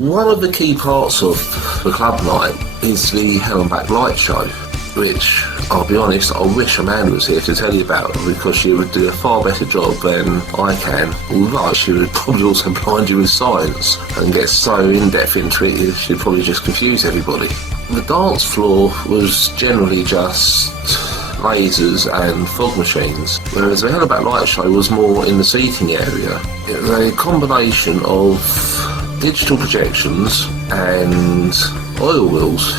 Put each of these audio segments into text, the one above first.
One of the key parts of the club night is the Hell and Back Light Show, which, I'll be honest, I wish Amanda was here to tell you about, because she would do a far better job than I can, although she would probably also blind you with science and get so in-depth into it, she'd probably just confuse everybody. The dance floor was generally just lasers and fog machines, whereas the Hell and Back Light Show was more in the seating area. It was a combination of digital projections and oil wheels.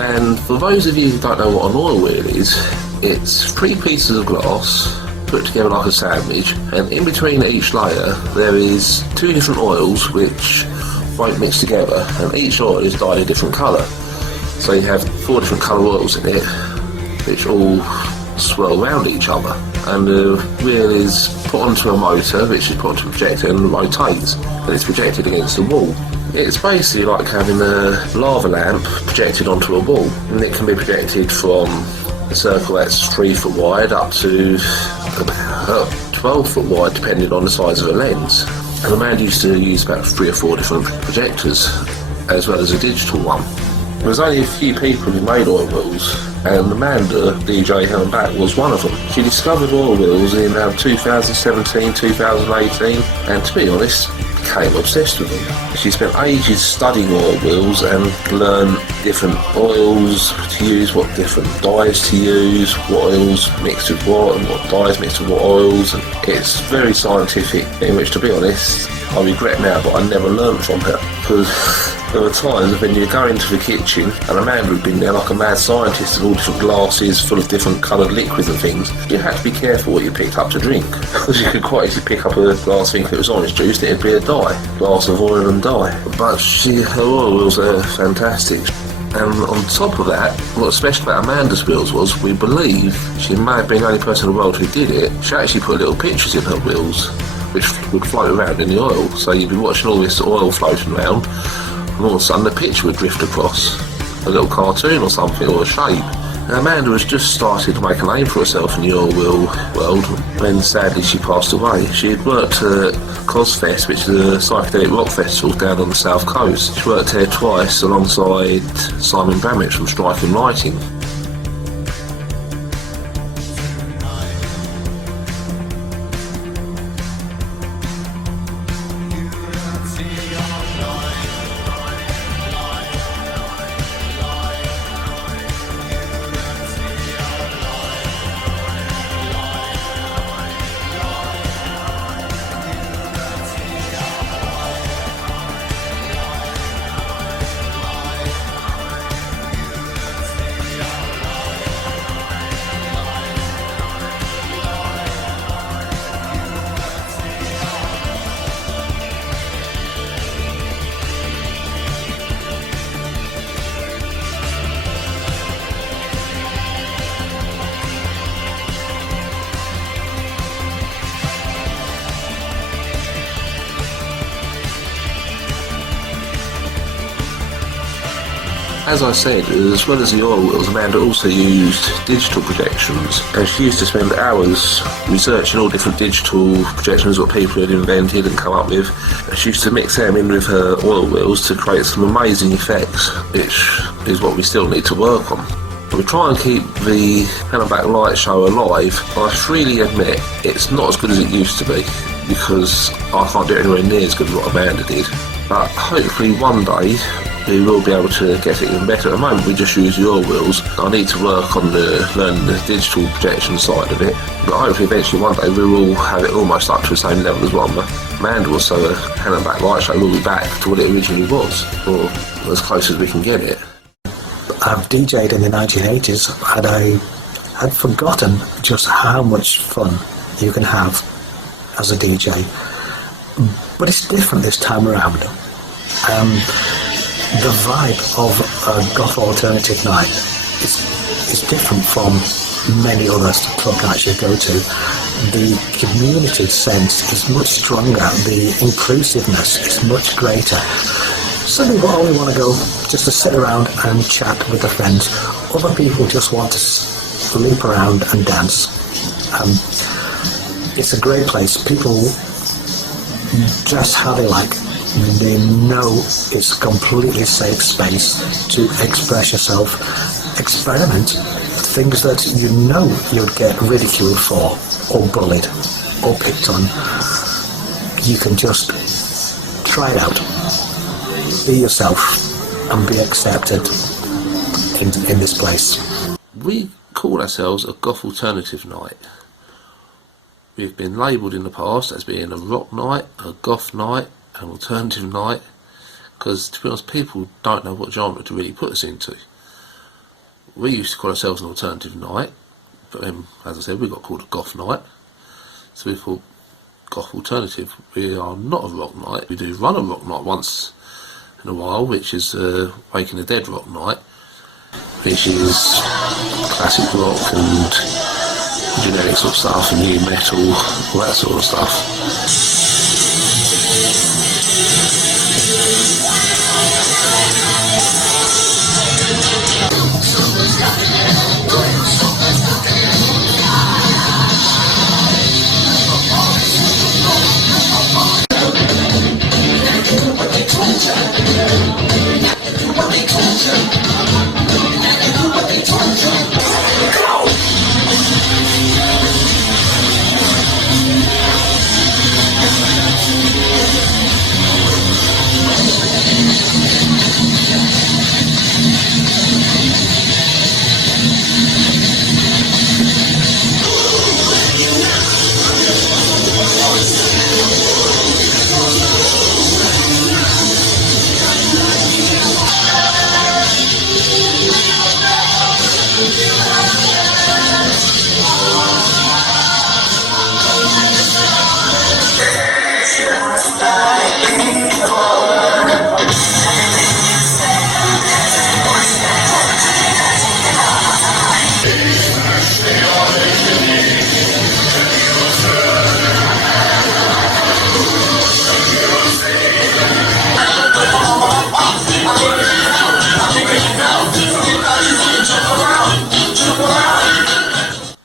And for those of you who don't know what an oil wheel is, it's 3 pieces of glass put together like a sandwich, and in between each layer there is 2 different oils which won't mix together, and each oil is dyed a different colour. So you have 4 different colour oils in it, which all swirl around each other, and the wheel is put onto a motor, which is put onto a projector and rotates, and it's projected against the wall. It's basically like having a lava lamp projected onto a wall, and it can be projected from a circle that's 3 foot wide up to about 12 foot wide, depending on the size of the lens. And Amanda used to use about 3 or 4 different projectors, as well as a digital one. There was only a few people who made oil wheels, and Amanda, DJ Hell and Back, was one of them. She discovered oil wheels in 2017, 2018, and to be honest, became obsessed with them. She spent ages studying oil wheels and learned different oils to use, what different dyes to use, what oils mixed with what, and what dyes mixed with what oils. And it's very scientific, in which, to be honest, I regret now, but I never learned from her, because there were times when you go into the kitchen and Amanda had been there like a mad scientist with all different glasses full of different coloured liquids and things. You had to be careful what you picked up to drink, because you could quite easily pick up a glass think it was orange juice and it'd be a dye, glass of oil and dye. But her oil wheels are fantastic. And on top of that, what's special about Amanda's wheels was, we believe she may have been the only person in the world who did it, she actually put little pictures in her wheels which would float around in the oil. So you'd be watching all this oil floating around, and all of a sudden the picture would drift across, a little cartoon or something, or a shape. Now, Amanda was just started to make a name for herself in the oil wheel world when sadly she passed away. She had worked at Cosfest, which is a psychedelic rock festival down on the south coast. She worked there twice alongside Simon Bramich from Striking Lighting. As I said, as well as the oil wheels, Amanda also used digital projections, and she used to spend hours researching all different digital projections, what people had invented and come up with. She used to mix them in with her oil wheels to create some amazing effects, which is what we still need to work on. We try and keep the Hell and Back Light Show alive. I freely admit it's not as good as it used to be, because I can't do it anywhere near as good as what Amanda did. But hopefully one day we will be able to get it even better. At the moment we just use the oil wheels. I need to work on learning the digital projection side of it, but hopefully eventually one day we will have it almost up to the same level as what Amanda was, so the Hell and Back Light Show will be back to what it originally was, or as close as we can get it. I've DJ'd in the 1980s and I had forgotten just how much fun you can have as a DJ. But it's different this time around. The vibe of a Goth alternative night is different from many other club nights you go to. The community sense is much stronger, the inclusiveness is much greater. Some people only want to go just to sit around and chat with their friends. Other people just want to leap around and dance. It's a great place. People dress how they like. They know it's a completely safe space to express yourself, experiment things that you know you'd get ridiculed for, or bullied, or picked on. You can just try it out, be yourself, and be accepted in this place. We call ourselves a Goth alternative night. We've been labelled in the past as being a rock night, a goth night, an alternative night, because to be honest, people don't know what genre to really put us into. We used to call ourselves an alternative night, but then, as I said, we got called a goth night, so we called goth alternative. We are not a rock night. We do run a rock night once in a while, which is Waking the Dead rock night, which is classic rock and generic sort of stuff, and new metal, all that sort of stuff.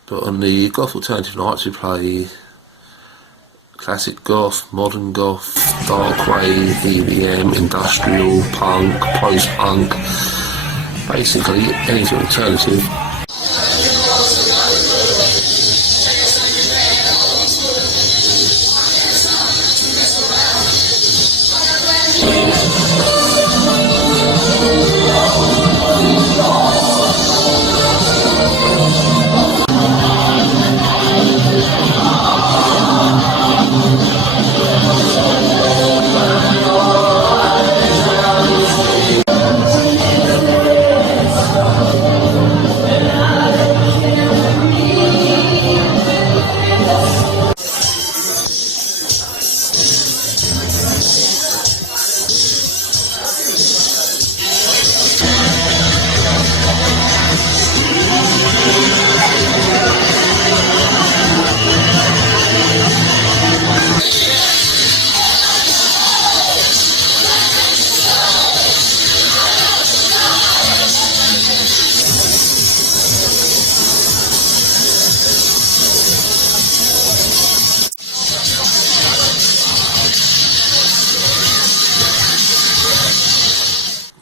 But on the goth alternative nights we play classic goth, modern goth, dark wave, EBM, industrial, punk, post-punk, basically anything alternative.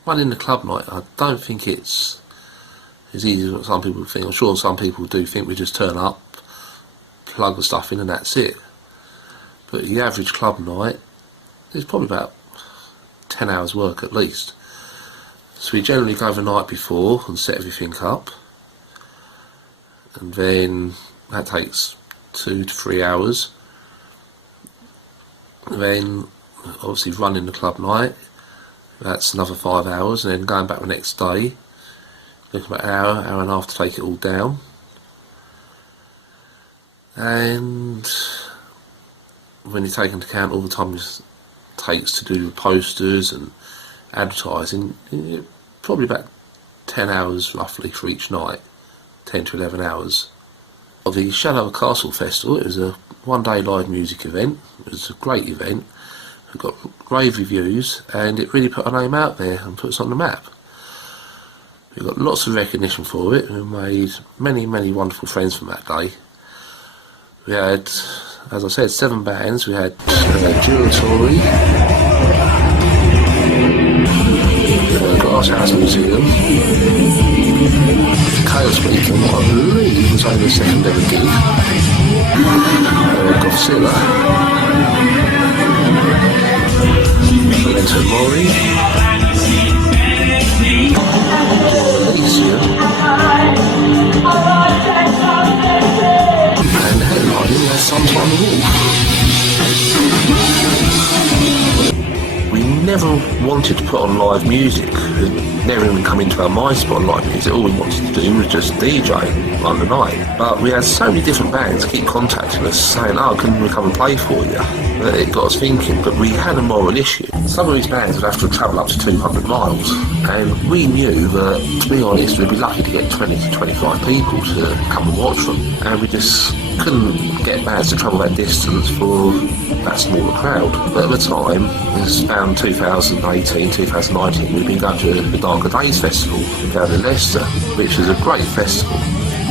Running the club night, I don't think it's as easy as what some people think. I'm sure some people do think we just turn up, plug the stuff in and that's it. But the average club night is probably about 10 hours work at least. So we generally go the night before and set everything up, and then that takes 2 to 3 hours. And then obviously running the club night, that's another 5 hours, and then going back the next day, looking about an hour and a half to take it all down. And when you take into account all the time it takes to do the posters and advertising, probably about 10 hours roughly for each night, 10 to 11 hours. Of the Shadow Castle Festival, it was a one-day live music event. It was a great event. We got rave reviews, and it really put our name out there and put us on the map. We got lots of recognition for it. We made many wonderful friends from that day. We had, as I said, 7 bands. We had Juratory, Glasshouse Museum. Chaos Weekend, I believe, was only the second ever gig. Gothzilla. Memento Mori. Alicia. And headlining as Sometime the Wolf. We never wanted to put on live music. It never even come into our minds to put on live music. All we wanted to do was just DJ on the night. But we had so many different bands keep contacting us saying, oh, can we come and play for you? It got us thinking, but we had a moral issue. Some of these bands would have to travel up to 200 miles, and we knew that, to be honest, we'd be lucky to get 20 to 25 people to come and watch them, and we just couldn't get bands to travel that distance for that smaller crowd. But at the time, it was around 2018, 2019, we'd been going to the Darker Days Festival down in Leicester, which is a great festival.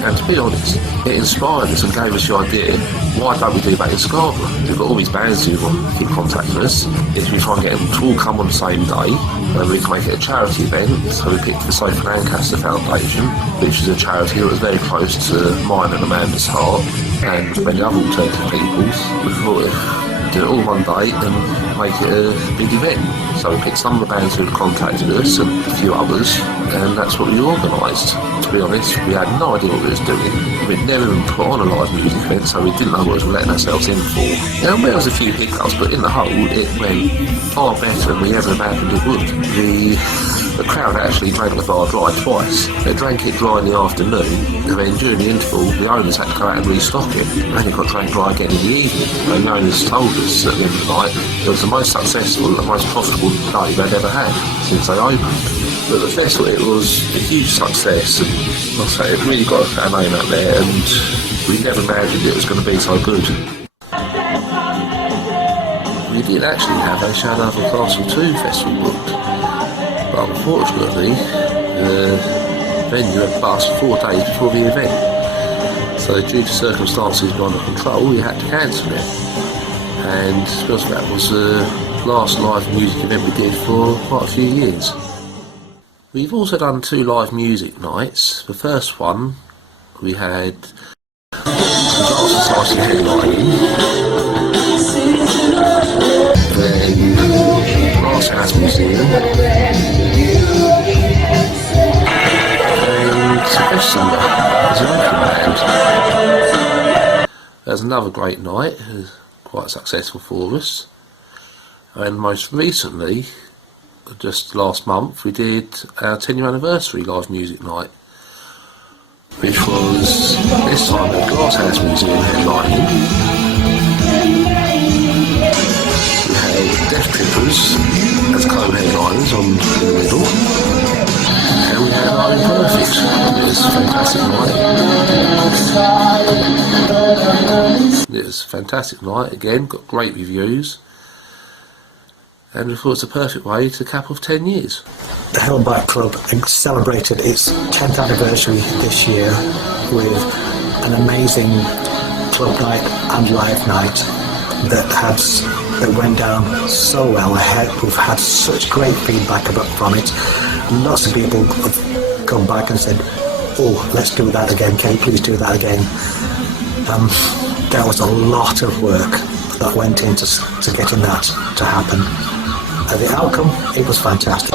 And to be honest, it inspired us and gave us the idea, why don't we do that in Scarborough? We've got all these bands who keep contacting us. If we try and get them to all come on the same day, we can make it a charity event. So we picked the Sophie Lancaster Foundation, which is a charity that was very close to mine and Amanda's heart, and many other alternative people's. We thought if do it all one day and make it a big event. So we picked some of the bands who had contacted us and a few others, and that's what we organised. To be honest, we had no idea what we was doing. We'd never even put on a live music event, so we didn't know what we were letting ourselves in for. And there was a few hiccups, but in the whole, it went far better than we ever imagined it would. The crowd actually drank the bar dry twice. They drank it dry in the afternoon, and then during the interval, the owners had to go out and restock it. And then it got drank dry again in the evening. And the owners told us at the end of the night it was the most successful and most profitable day they'd ever had since they opened. But the festival, it was a huge success, and I'll say it really got our name out there, and we never imagined it was going to be so good. We did actually have a Shadow of the Castle 2 festival booked, but unfortunately the venue had bust 4 days before the event, so due to circumstances beyond our control we had to cancel it. And because that was the last live music event we did for quite a few years. We've also done 2 live music nights. The first one we had the Glass Society headlining, then Glasshouse Museum, and September as an opening band. That was another great night, quite successful for us. And most recently, just last month, we did our 10-year anniversary live music night, which was this time at Glasshouse Museum headlining. We had Death Trippers as co-headliners in the middle, and we had our Imperfect. It was a fantastic night. It was a fantastic night, again, got great reviews. And we thought it was a perfect way to cap off 10 years. The Hellback Club celebrated its 10th anniversary this year with an amazing club night and live night that went down so well. We've had such great feedback from it. Lots of people have come back and said, oh, let's do that again, can you please do that again? There was a lot of work that went into getting that to happen. The outcome, it was fantastic.